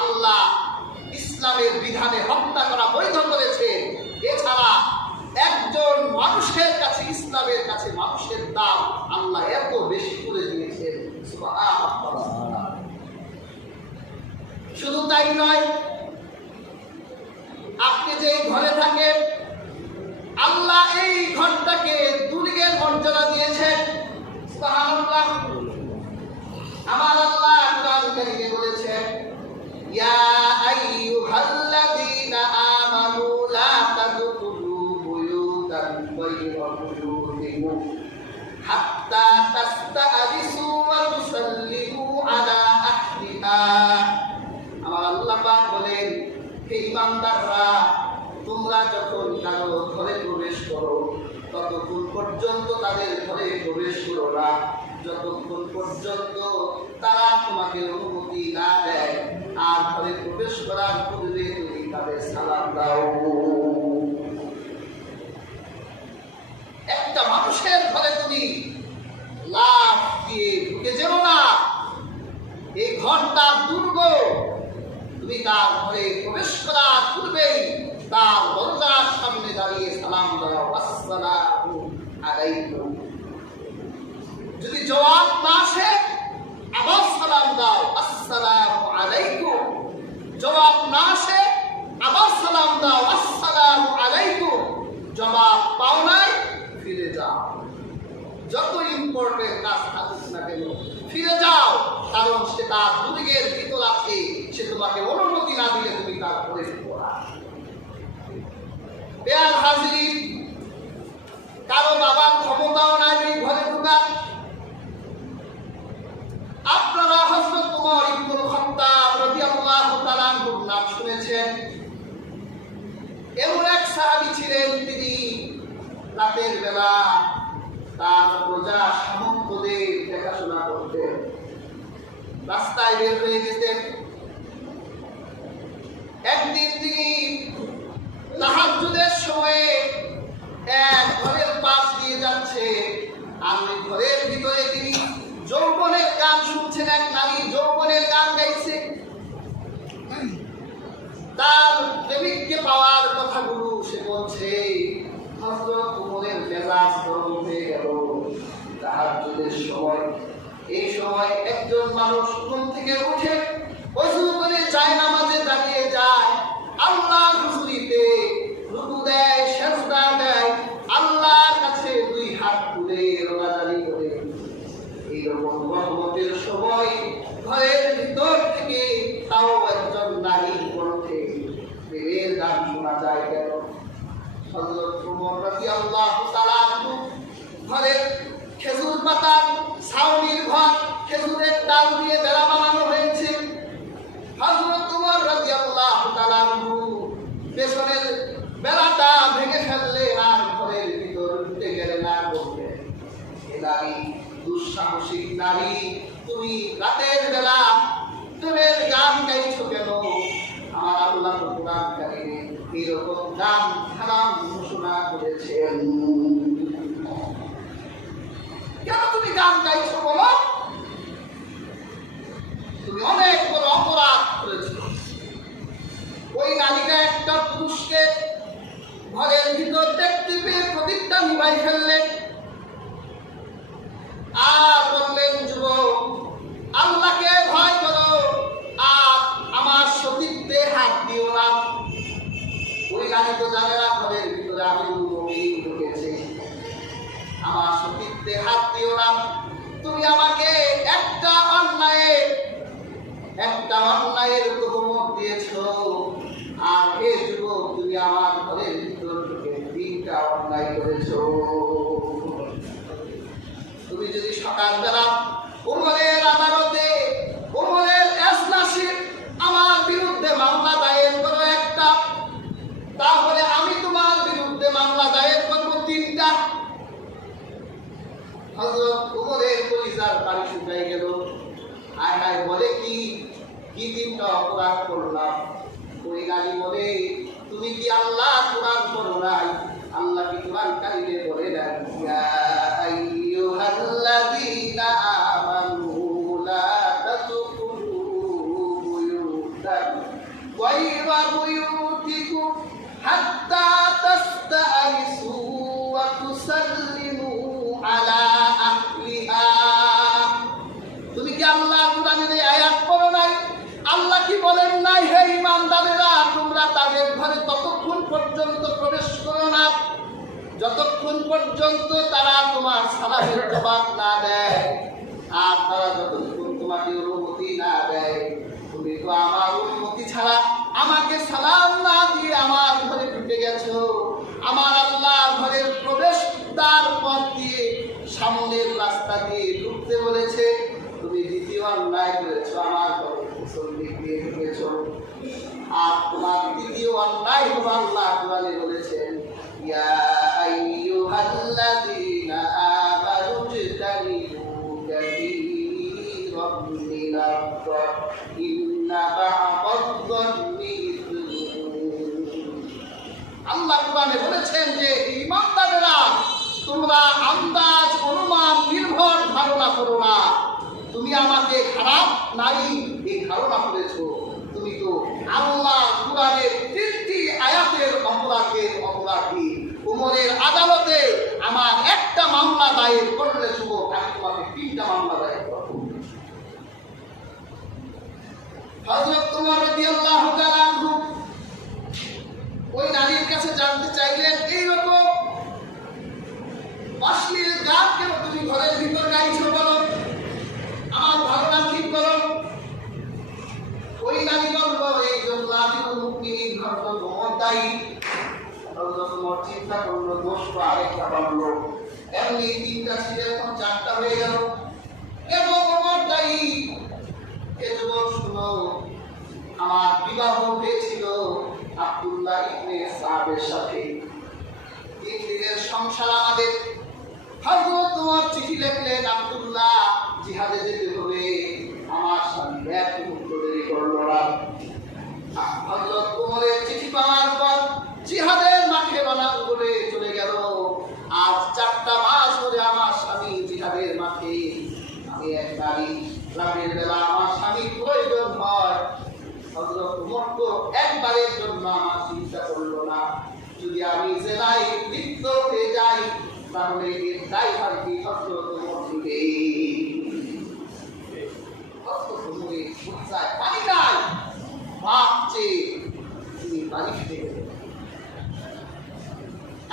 আল্লাহ ইসলামের বিধানে হত্যা করা বৈধ করেছে এছাড়া একজন মানুষের কাছে, ইসলামের কাছে মানুষের দাম আল্লাহ এত বেশি করে দিয়েছেন। শুধু তাই নয়, আপনি যে ঘরে থাকেন, আল্লাহ এই ঘরটাকে দুর্গের মর্যাদা দিয়েছেন। আমার আল্লাহ কোরআন কারীমে বলেছেন ইয়া আইয়ুহাল্লাযীনা আমানু লা তাদখুলু বুয়ুতান গায়রা বুয়ুতিকুম হাত্তা তাস্তাআনিসু ওয়া তুসাল্লিমু আলা আহলিহা আমার আল্লাহ পাক বলেন, হে ইমানদাররা, তোমরা যখন কারও ঘরে প্রবেশ করো, ততক্ষণ পর্যন্ত তাদের ঘরে প্রবেশ করো না। যতক্ষণ পর্যন্ত তারা তোমাকে অনুমতি না দেয়। আর ঘরে প্রবেশ করার পূর্বে তুমি তাদের সালাম দাও। একটা মানুষের ঘরে তুমি লাভ দিয়ে ঢুকে যেও না। এই ঘরটা দুর্গ। তুমি তার ঘরে প্রবেশ করার পূর্বেই তার দরজার সামনে দাঁড়িয়ে সালাম দাও আসসালামু আলাইকুম যদি জবাব না আসে আবার সালাম দাও আসসালামু আলাইকুম জবাব না আসে, আবার সালাম দাও, আসসালাম আলাইকুম। জবাব পাও নাই, ফিরে যাও। যত ইম্পর্টেন্ট কাজ থাকুক না কেন, ফিরে যাও। কারণ সে তার দুর্গের ভিতর আছে, সে তোমাকে অনুমতি না দিলে তুমি তার করে ফেলব না পেয়ার হাজির কারও বাবার ক্ষমতাও নাই এই ঘরে ঢুকার আপনারা হযরত ওমর ইবনুল খাত্তাব রাদিয়াল্লাহু তাআলা আনহুর নাম শুনেছেন এমন এক ছিলেন তিনি। রাতের বেলা তার প্রজা সামন্তদের দেখাশোনা করতেন। রাস্তায় বের হয়ে যেতেন একদিন তিনি তাহাজ্জুদের সময়ে এক ঘরের পাশ দিয়ে যাচ্ছে আর ওই ঘরের ভিতরে তিনি যৌবনের গান শুনছেন, এক নারী যৌবনের গান গাইছে। তার প্রেমিককে পাওয়ার কথাগুলো এই সময় একজন মানুষ ঘুম আল্লাহ কাছে দুই হাত তুলে রোনাজারি করে। এইরকম রহমতের সময় ঘরের ভিতর থেকে তাও একজন নারী যায় কেন? হযরত ওমর রাদিয়াল্লাহু তাআলা ঘরের খেজুর পাতার ছাউনির ঘর খেজুরের ডাল দিয়ে বেড়া বানানো হয়েছে হযরত ওমর রাদিয়াল্লাহু তাআলা পেছনের বেড়াটা ভেঙে ফেললে আর ঘরের ভিতর ঢুকে গেলে না বলবে এ নারী দুঃসাহসিক নারী তুমি রাতের বেলা প্রেমের গান গাইছো কেন? আমার আল্লাহ কোরআন কারিমে এরকম গান হারাম ঘোষণা করেছেন? কেন তুমি গান গাইছো বলো তুমি অনেক বড় অপরাধ করেছ ওই নারীটা একটা পুরুষকে ঘরের ভিতর দেখতে পেয়ে প্রদীপটা নিভাই ফেললেন আর বললেন যুবক আল্লাহকে ভয় করো আর আমার সতীত্বে হাত দিও না ওই তো জানে না ঘরের ভিতরে আমি ঢুকেছি আমার সতীত্বে হাত দিও না। তুমি আমাকে একটা অন্যায়ে, একটা অন্যায়ের তহমত দিয়েছ। আর হে যুবক, তুমি আমার ঘরের ভিতর ঢুকে তিনটা অন্যায় করেছ। তুমি যদি সকালবেলা উমরের আদালতে উমরের এসনাসে আমার বিরুদ্ধে মামলা দায়ের করো একটা তাহলে আমি তোমার বিরুদ্ধে মামলা দায়ের করব তিনটা হজরত উমরের পরিচার বাড়ি শুকাই গেল আয় হায় বলে কি কি তিনটা অপরাধ করলাম তুমি কি আল্লাহ? পর্যন্ত প্রবেশ করো না। যতক্ষণ পর্যন্ত তারা তোমার সালামের জবাব না দেয়, আর তারা যতক্ষণ তোমাকে অনুমতি না দেয়, তুমি তো আমার অনুমতি ছাড়া আমাকে সালাম না দিয়ে আমার ঘরে ঢুকে গেছো। আমার আল্লাহ ঘরের প্রবেশ দ্বার পথ দিয়ে সামনের রাস্তা দিয়ে ঢুকতে বলেছে, তুমি দ্বিতীয় অন্যায় করেছ, আমার ঘরে মুসল্লি দিয়ে ঢুকেছো। আর তোমার দ্বিতীয় অন্যায় হলো আল্লাহ কোরআনে বলেছেন, ইয়া আইয়ুহাল্লাযীনা আমানু ইজতানিবু কাসীরাম মিনাদ-দর ইন্না বা'দাদ-দন্নি আল্লাহ কোরআনে বলেছেন যে, ইমানদারেরা, তোমরা আন্দাজ, অনুমান, নির্ভর ধারণা করো না। তুমি আমাকে খারাপ নাই, এই ধারণা করেছ। তুমি তো আল্লাহ কোরআনের তিনটি আয়াতের অপরাধের অপরাধী উমরের আদালতে আমার একটা মামলা দায়ের করলে শুভ আমি তোমাকে তিনটা মামলা দায়ের করব। ওই নারীর কাছে জানতে চাইলেন, এইরকম অশ্লীল গান কেন তুমি ঘরের ভিতর গাইছো বলো? আমার ধারণা ঠিক করো। ওই নারী এই জন্য আমি চিন্তা করল দোষ আরেকটা বাড়লো আব্দুল্লাহ ইবনে সাহাবের চিঠি যেতে হবে। আমার স্বামী এক মুহূর্ত দেরি করল না। হযরত ওমরের চিঠি পাওয়ার পর জিহাদের মাঠে করে চলে গেল। আজ চারটা মাস ধরে আমার স্বামী জিহাদের মাঠে আমি এক নারী রাতের বেলা আমার স্বামীর প্রয়োজন হয়। একবারের জন্য আমার চিন্তা করল না। যদি আমি জেলায় লিপ্ত হয়ে যাই, তাহলে এর দায়ভার কি গেলেন।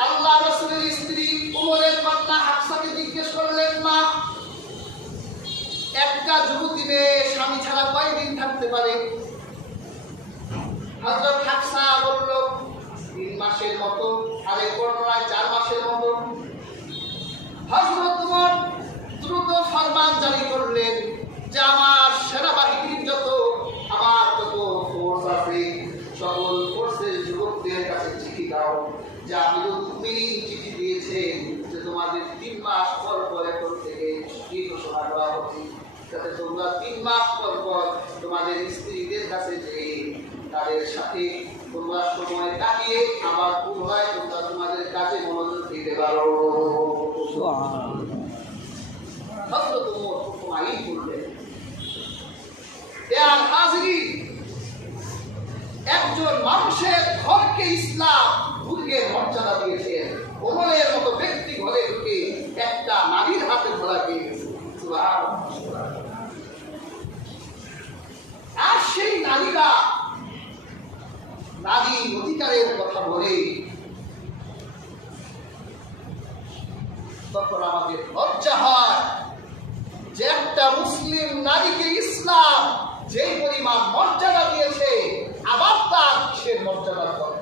আল্লাহ রসুলের স্ত্রী উমরের কন্যা হাফসাকে জিজ্ঞেস করলেন, মা একটা যুবতী মেয়ে স্বামী ছাড়া কয়দিন থাকতে পারে? বলল, তিন মাসের মতো আরেক বর্ণনায় চার মাসের মতো। উমর দ্রুত ফরমান জারি করলেন যে আমার সেনাবাহিনীর যত, আমার যত ফোর্স আছে, সকল ফোর্সের যুবকদের কাছে চিঠি দাও, যে আমিরুল মুমিনিন চিঠি দিয়েছেন যে তোমাদের তিন মাস পর পর এখন থেকে ছুটি ঘোষণা করা হচ্ছে যাতে তোমরা তিন মাস পর পর তোমাদের স্ত্রীদের কাছে যে তাদের সাথে তোমরা সময় কাটিয়ে আবার তোমরা তোমাদের মনোযোগ দিতে পারো। একজন মানুষের ঘরকে ইসলাম দুর্গের মর্যাদা দিয়েছেন ওমরের মতো ব্যক্তি ঘরে ঢুকে একটা নারীর হাতে ধরা গিয়েছে আর নারীরা নারী অধিকারের কথা বলে। তখন আমাদের লজ্জা হয় যে একটা মুসলিম নারীকে ইসলাম যে পরিমাণ মর্যাদা দিয়েছে, আবার তার সে মর্যাদা দরকার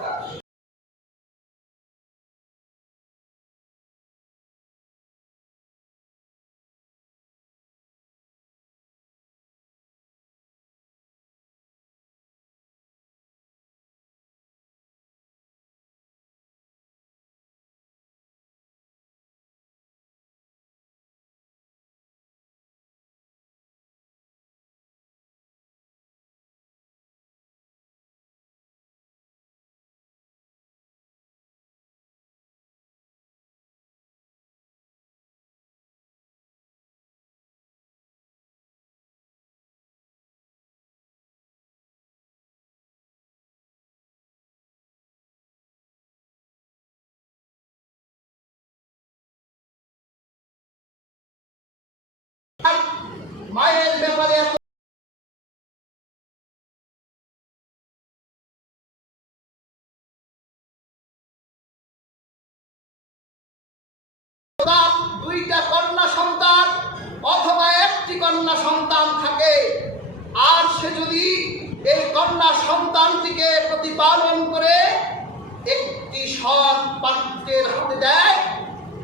কন্যা সন্তান থাকে আর সে যদি এই কন্যা সন্তানটিকে প্রতিপালন করে একটি সৎ পাত্রের হাতে দেয়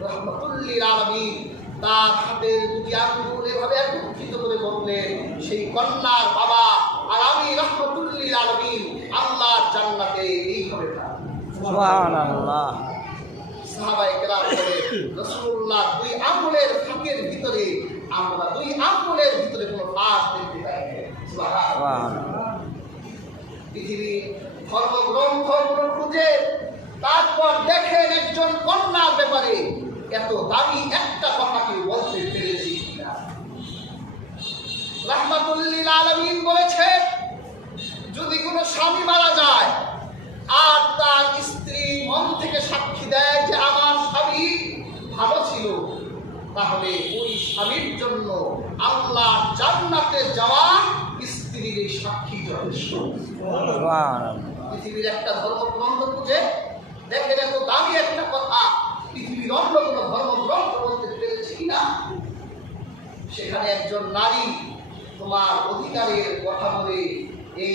রহমতুল্লিল আলমী তার হাতের দুটি আঙ্গুল এভাবে একত্রিত করে বললেন সেই কন্যার বাবা আর আমি রহমতুল্লিল আলমী আল্লাহর জান্নাতে এইভাবে সুবহানাল্লাহ। সাহাবায়ে কেরাম বলে রাসূলুল্লাহ দুই আঙ্গুলের ফাঁকের ভিতরে আমরা দুই আঙ্গুলের ভিতরে কোনো ফাঁক দেখতে পাই পৃথিবীর ধর্মগ্রন্থগুলো খুঁজে তারপর দেখেন একজন কন্যার ব্যাপারে এত দামি একটা কথা কেউ বলতে পেরেছি রাহমাতুল্লিল আলমিন বলেছেন যদি কোনো স্বামী মারা যায় আর তার স্ত্রী মন থেকে সাক্ষী দেয় যে আমার স্বামী ভালো ছিল তাহলে ওই স্বামীর জন্য আল্লাহ জান্নাতে যাওয়া স্ত্রীর এই সাক্ষী যথেষ্ট। পৃথিবীর একটা ধর্মগ্রন্থ খুঁজে দেখে দেখো দামি একটা কথা পৃথিবীর অন্য কোনো ধর্মগ্রন্থ বলতে পেরেছে কিনা? সেখানে একজন নারী তোমার অধিকারের কথা বলে এই